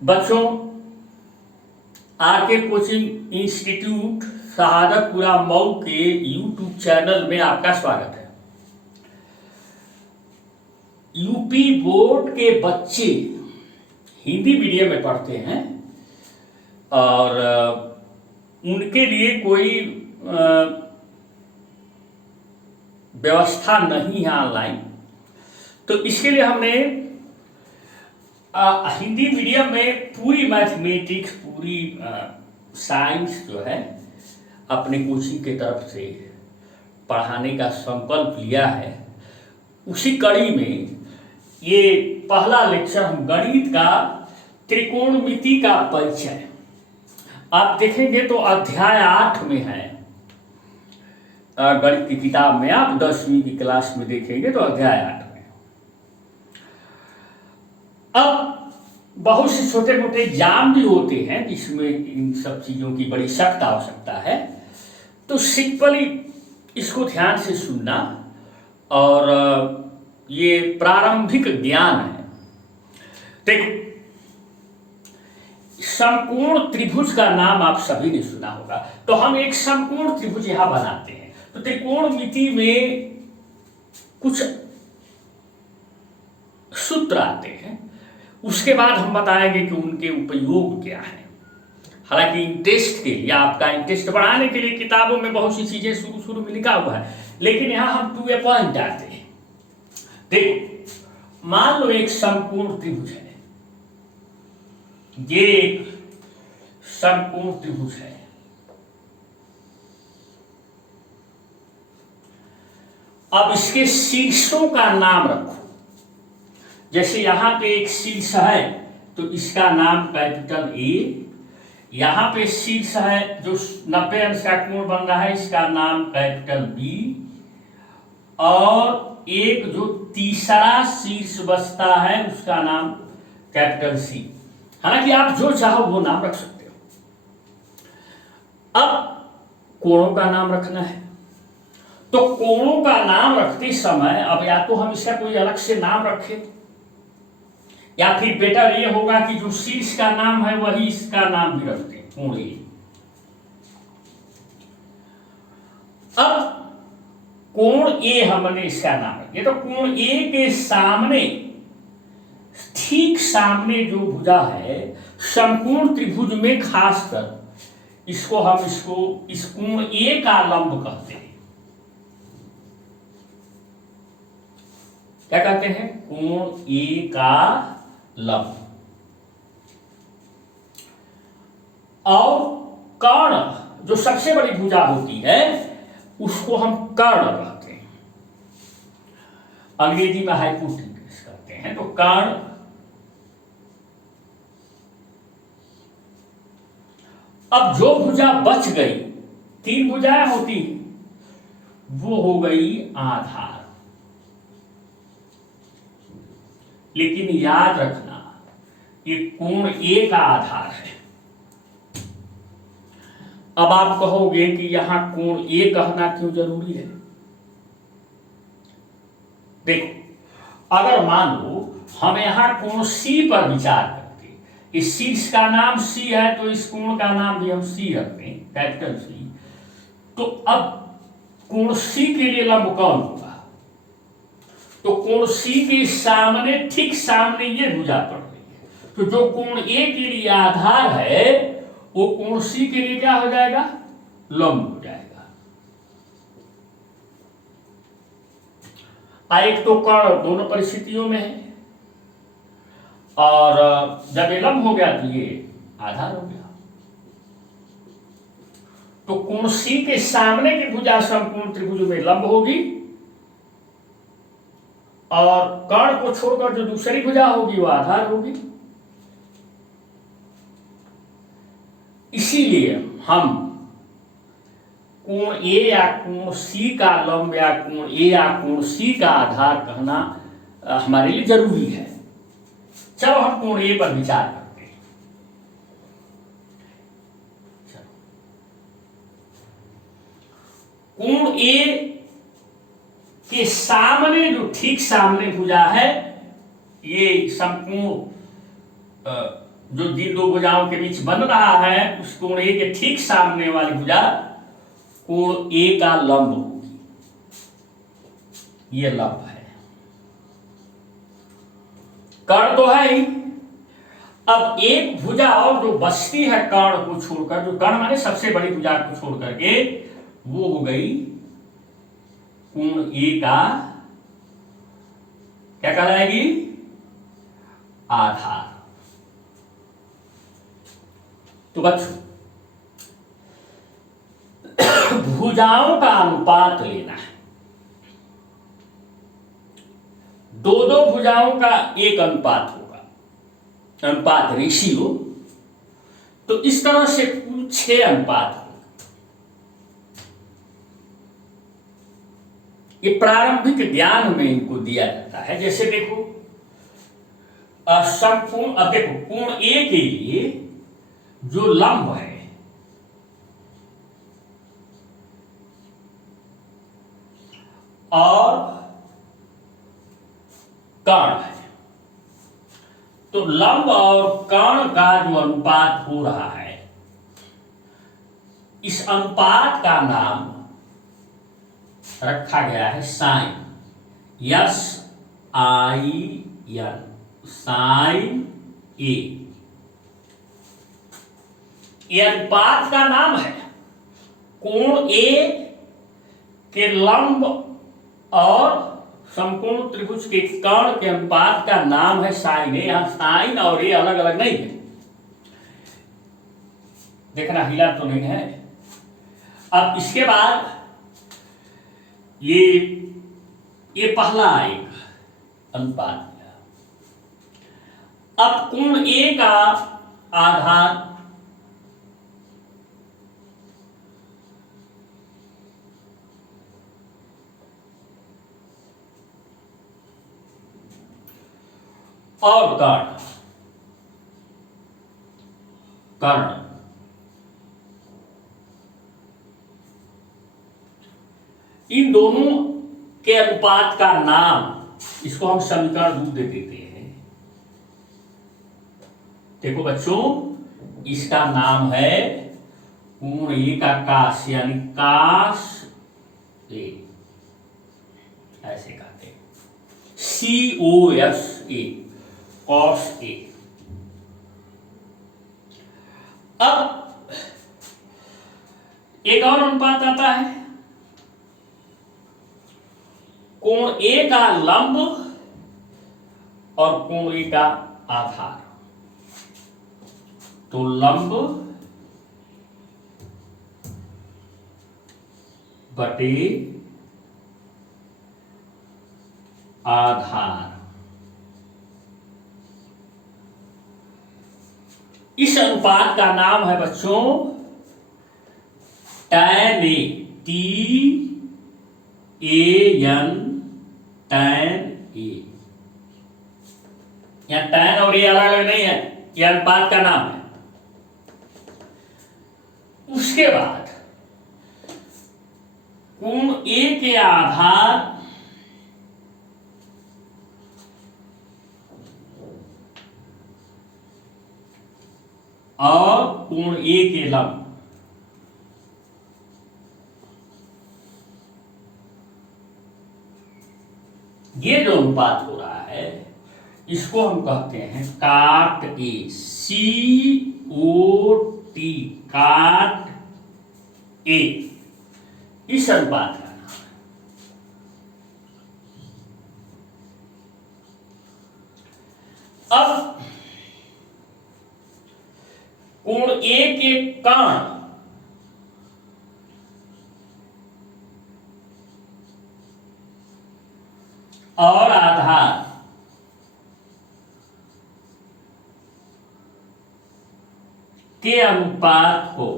बच्चों, R K coaching institute शहादतपुरा Mau के YouTube channel में आपका स्वागत है। यूपी बोर्ड के बच्चे हिंदी मीडियम में पढ़ते हैं और उनके लिए कोई व्यवस्था नहीं है ऑनलाइन, तो इसके लिए हमने हिंदी मीडियम में पूरी मैथमेटिक्स, पूरी साइंस जो है अपने कोचिंग के तरफ से पढ़ाने का संकल्प लिया है। उसी कड़ी में ये पहला लेक्चर हम गणित का त्रिकोणमिति का परिचय आप देखेंगे तो अध्याय 8 में है। गणित की किताब में आप 10वीं की क्लास में देखेंगे तो अध्याय 8 में। अब बहुत से छोटे मोटे एग्जाम भी होते हैं जिसमें इन सब चीजों की बड़ी सख्त आवश्यकता है, तो सिंपली इसको ध्यान से सुनना। और ये प्रारंभिक ज्ञान है। देखो, समकोण त्रिभुज का नाम आप सभी ने सुना होगा, तो हम एक समकोण त्रिभुज यहां बनाते हैं। तो त्रिकोणमिति में कुछ सूत्र आते हैं, उसके बाद हम बताएंगे कि उनके उपयोग क्या है। हालांकि इंटरेस्ट के लिए, आपका इंटरेस्ट बढ़ाने के लिए किताबों में बहुत सी चीजें शुरू में लिखा हुआ है, लेकिन यहां हम टू ए पॉइंट आते हैं। देखो, मान लो एक समकोण त्रिभुज है, ये एक समकोण त्रिभुज है। अब इसके शीर्षों का नाम रखो। जैसे यहां पे एक शीर्ष है तो इसका नाम कैपिटल ए, यहां पे शीर्ष है जो 90 अंश का कोण बन रहा है, इसका नाम कैपिटल बी, और एक जो तीसरा शीर्ष बचता है उसका नाम कैपिटल सी। हालांकि आप जो चाहो वो नाम रख सकते हो। अब कोणों का नाम रखना है, तो कोणों का नाम रखते समय अब या तो हम इसका कोई अलग से नाम रखें, या फिर बेटर ये होगा कि जो शीर्ष का नाम है वही इसका नाम भी रखते हैं, कोण ए। अब कोण ए हमने इसका नाम रखा, तो कोण ए के सामने, ठीक सामने जो भुजा है समकोण त्रिभुज में, खासकर इसको हम इस कोण ए का लंब कहते हैं। क्या कहते हैं? कोण ए का लंब। और कर्ण, जो सबसे बड़ी भुजा होती है, उसको हम कर्ण कहते हैं। अंग्रेजी में हाइपोटेन्यूस कहते हैं। तो कर्ण, अब जो भुजा बच गई, 3 भुजाएं होती हैं, वो हो गई आधार। लेकिन याद रखना, ये कोण ए का आधार है। अब आप कहोगे कि यहां कोण ए कहना क्यों जरूरी है? देखो, अगर मान लो हम यहां कोण सी पर विचार करते, इस शीर्ष का नाम सी है तो इस कोण का नाम भी हम सी रखते हैं, कैपिटल सी। तो अब कोण सी के लिए लंब कौन होगा? तो कोण सी के सामने, ठीक सामने ये भुजा पड़ रही है, तो जो कोण ए के लिए आधार है वो कोण सी के लिए क्या हो जाएगा? लंब हो जाएगा। एक तो कर्ण दोनों परिस्थितियों में है, और जब ये लंब हो गया तो ये आधार हो गया। तो कोण सी के सामने की भुजा समकोण त्रिभुज में लंब होगी, और कर्ण को छोड़कर जो दूसरी भुजा होगी वो आधार होगी। इसीलिए हम कोण ए या कोण सी का लंब या कोण ए या कोण सी का आधार कहना हमारे लिए जरूरी है। चलो हम कोण ए पर विचार करते हैं। कोण ए के सामने, जो ठीक सामने भुजा है, ये समकोण जो जिन दो भुजाओं के बीच बन रहा है उस कोण ए के ठीक सामने वाली भुजा कोण ए का लंब होगी। ये लंब है। कर्ण तो है ही। अब एक भुजा और जो बचती है कर्ण को छोड़कर, जो कर्ण माने सबसे बड़ी भुजा को छोड़ करके, वो हो गई कोण ए का क्या कहलाएगी? आधार। तो बच्चों भुजाओं का अनुपात लेना है। दो दो भुजाओं का एक अनुपात होगा, अनुपात रेशियो। तो इस तरह से कुल 6 अनुपात होंगे। ये प्रारंभिक ज्ञान में इनको दिया जाता है। जैसे देखो समकोण, अब देखो कोण ए के लिए जो लंब है और कर्ण है, तो लंब और कर्ण का जो अनुपात हो रहा है, इस अनुपात का नाम रखा गया है साइन। SIN, साइन ए। ये अनुपात का नाम है। कोण ए के लंब और समकोण त्रिभुज के कर्ण के अनुपात का नाम है साइन ए। यहां साइन और ए अलग अलग नहीं है। देखना हिला तो नहीं है। अब इसके बाद ये पहला एक अनुपात। अब कोण ए का आधार और कर्ण, इन दोनों के अनुपात का नाम, इसको हम समीकरण 2 दे देते हैं। देखो बच्चों, इसका नाम है कोण ए का काश, यानी काश ए, ऐसे कहते हैं COS A, कॉस ए। अब एक और अनुपात आता है, कोण ए का लंब और कोण ए का आधार। तो लंब बटे आधार। इस अनुपात का नाम है बच्चों tan A, TAN, tan A। यहां tan और ये अलग अलग नहीं है, यह अनुपात का नाम है। उसके बाद कोण ए के आधार और कोण ए के लंब, ये जो अनुपात हो रहा है इसको हम कहते हैं काट ए, COT, काट ए। इस अनुपात का नाम है। अब कोण ए के कर्ण और आधार के अनुपात को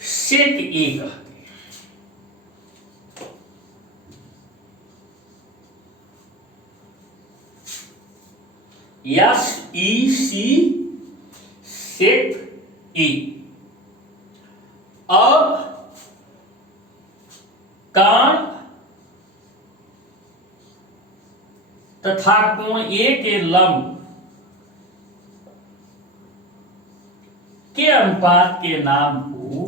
सेक ए कहते हैं। SEC, सेक ए। अब कर्ण तथा कोण ए के लंब के अनुपात के नाम को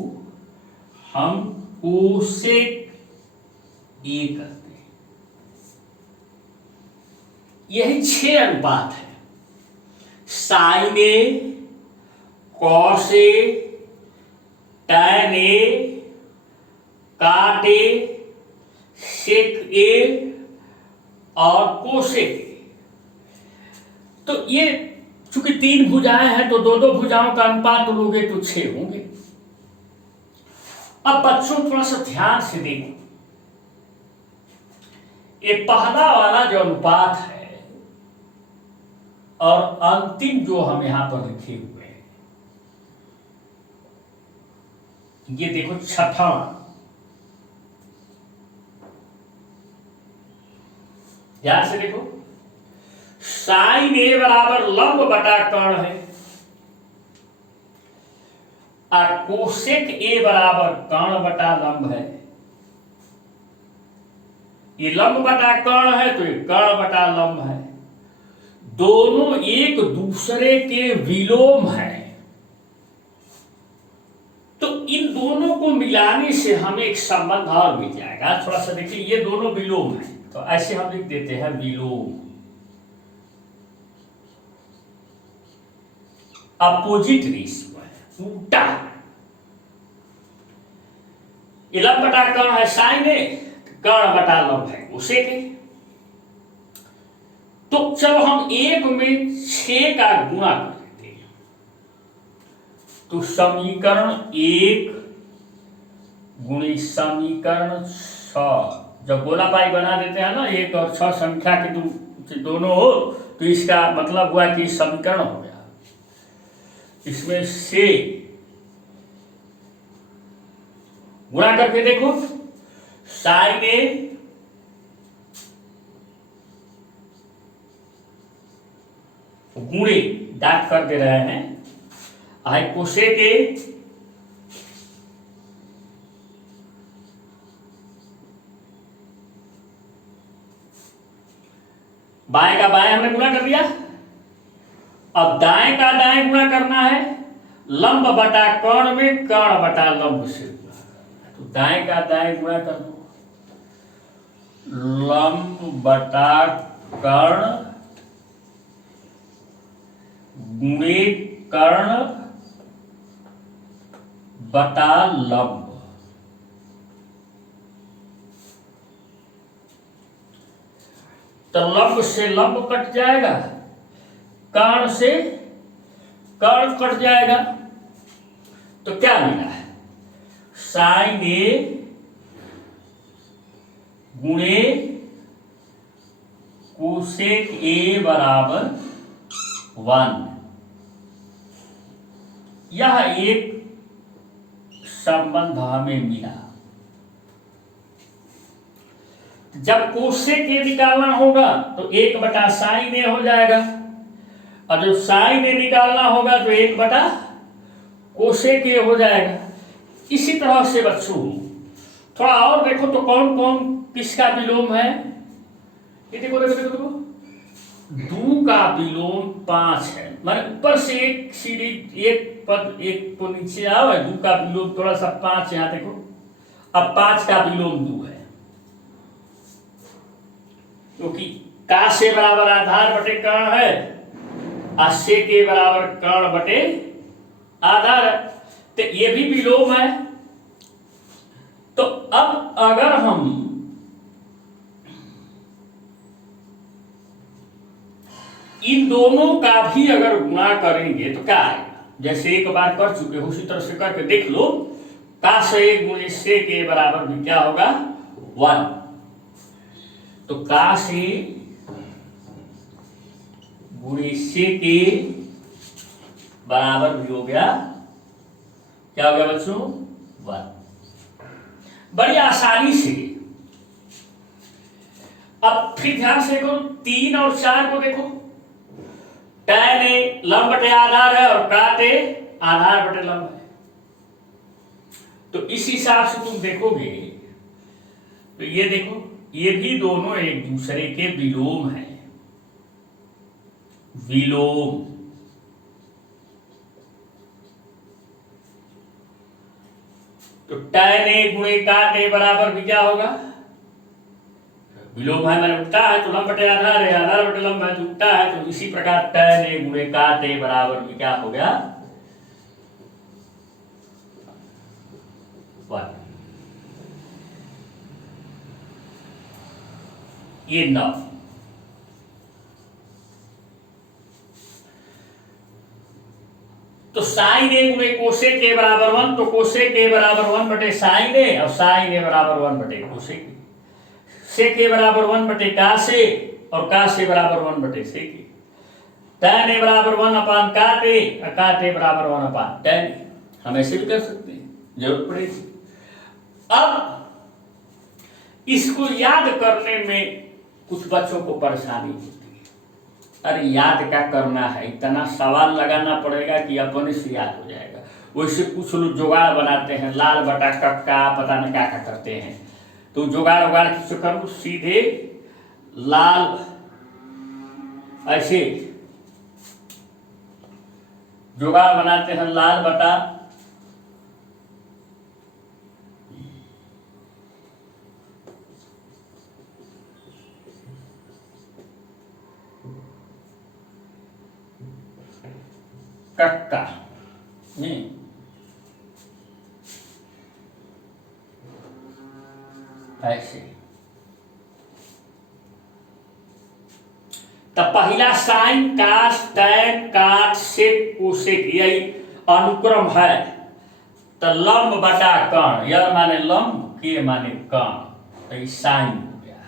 हम कोसेक ए करते हैं। यही 6 अनुपात है, sign A, cos A, tan A, काट ए, सेक ए और कोसेक ए। तो ये चूंकि 3 भुजाएं हैं तो 2-2 भुजाओं का अनुपात तो लोगे तो 6 होंगे। अब बच्चों थोड़ा सा ध्यान से देखो, ये पहला वाला जो अनुपात है और अंतिम जो हम यहां पर लिखे हुए हैं, ये देखो छठा, ध्यान से देखो, साइन ए बराबर लंब बटा कर्ण है और कोसेक ए बराबर कर्ण बटा लंब है। ये लंब बटा कर्ण है तो ये कर्ण बटा लंब है, दोनों एक दूसरे के विलोम है। तो इन दोनों को मिलाने से हमें एक संबंध और मिल जाएगा। थोड़ा सा देखिए, ये दोनों विलोम है तो ऐसे हम लिख देते हैं विलोम, अपोजिट रेशियो है, उल्टा। ये लंब बटा कर्ण है साइन ए, कर्ण बटा लंब है कोसेक ए। तो जब हम एक में 6 का गुणा कर देते हैं तो समीकरण 1 गुणी समीकरण 6, जब गोला पाई बना देते हैं ना, 1 और 6 संख्या के दोनों हो तो इसका मतलब हुआ कि समीकरण हो गया। इसमें से गुणा करके देखो, साइन ए गुणे डाक कर दे रहे हैं, आई कोसेक ए बाएं का बाएं हमने गुणा कर दिया। अब दाएं का दाएं गुणा करना है, लंब बटा कर्ण में कर्ण बटा लंब से, तो दाएं का दाएं गुणा कर दो, लंब बटा कर्ण गुणे कर्ण बटा लंब। तो लंब से लंब कट जाएगा, कर्ण से कर्ण कट जाएगा, तो क्या मिला है, साइन ए गुणे कोसेक ए बराबर 1। यह एक संबंध हमें मिला। जब कोसेक ए निकालना होगा तो 1 बटा साइन ए हो जाएगा, और जब साइन ए निकालना होगा तो 1 बटा कोसेक ए हो जाएगा। इसी तरह से बच्चों थोड़ा और देखो तो कौन कौन किसका विलोम है। ये देखो देखो देखो देखो, 2 का विलोम 5 है, माने ऊपर से एक सीढ़ी एक पद एक को नीचे आओ, 2 का विलोम थोड़ा सा 5 यहां देखो, अब 5 का विलोम 2 है, क्योंकि का से बराबर आधार बटे कर्ण है, से के बराबर कर्ण बटे आधार है, तो ये भी विलोम है। तो अब अगर हम इन दोनों का भी अगर गुणा करेंगे तो क्या आएगा, जैसे एक बार कर चुके हो उसी तरह से करके देख लो, का से गुणे से के बराबर भी क्या होगा 1, तो का से गुणे से के बराबर भी हो गया, क्या हो गया बच्चों 1। बड़ी आसानी से अब फिर ध्यान से देखो, 3 और 4 को देखो, टैन ए लंब बटे आधार है और काट ए आधार बटे लंब है, तो इस हिसाब से तुम देखोगे तो ये देखो, ये भी दोनों एक दूसरे के विलोम हैं। विलोम। तो tan a गुणे cot a बराबर भी क्या होगा? विलोम है मैंने उल्टा है तो लंब बटे आधार है, आधार बटे लंब है तो उल्टा है, तो इसी प्रकार tan a गुणे cot a बराबर भी क्या हो गया? 1। ये 9। तो साइन ए गुणे कोसेक ए बराबर 1, तो कोसेक ए बराबर 1 बटे साइन ए, और साइन ए बराबर 1 बटे कोसेक ए। सेक ए बराबर 1 बटे कास ए, और कास ए बराबर 1 बटे सेक ए। tan ए बराबर 1 अपान काट ए, और काट ए बराबर 1 अपान tan ए। हम ऐसे भी कर सकते हैं, जरूरत पड़ेगी। अब इसको याद करने में कुछ बच्चों को परेशानी होती है। अरे याद क्या करना है, इतना सवाल लगाना पड़ेगा कि अपने से याद हो जाएगा। वैसे कुछ लोग जुगाड़ बनाते हैं, लाल बटा कक्का पता नहीं क्या क्या करते हैं, तो जुगाड़ उगाड़ के चक्कर में सीधे लाल ऐसे जुगाड़ बनाते हैं, लाल बटा कक्का नहीं, ऐसे। तो पहला साइन कास टैन काट सेक कोसेक यही अनुक्रम है। तो लंब बटा कर्ण, यह माने लंब, के माने कर्ण, तो साइन हो गया।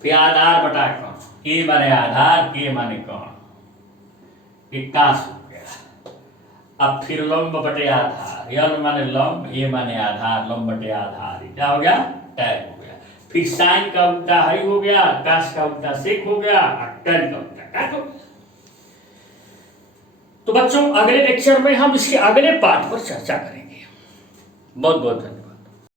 फिर आधार बटा कर्ण, के माने आधार, के माने कर्ण, कास हो गया। अब फिर लंब बटे आधार, यह माने लंब, ये माने आधार, लंब बटे आधार, क्या हो गया? टैन हो गया। फिर साइन का उल्टा हाई हो गया, कास का उल्टा सेक हो गया, टैन का उल्टा काट हो गया। तो बच्चों अगले लेक्चर में हम इसके अगले पार्ट पर चर्चा करेंगे। बहुत बहुत धन्यवाद।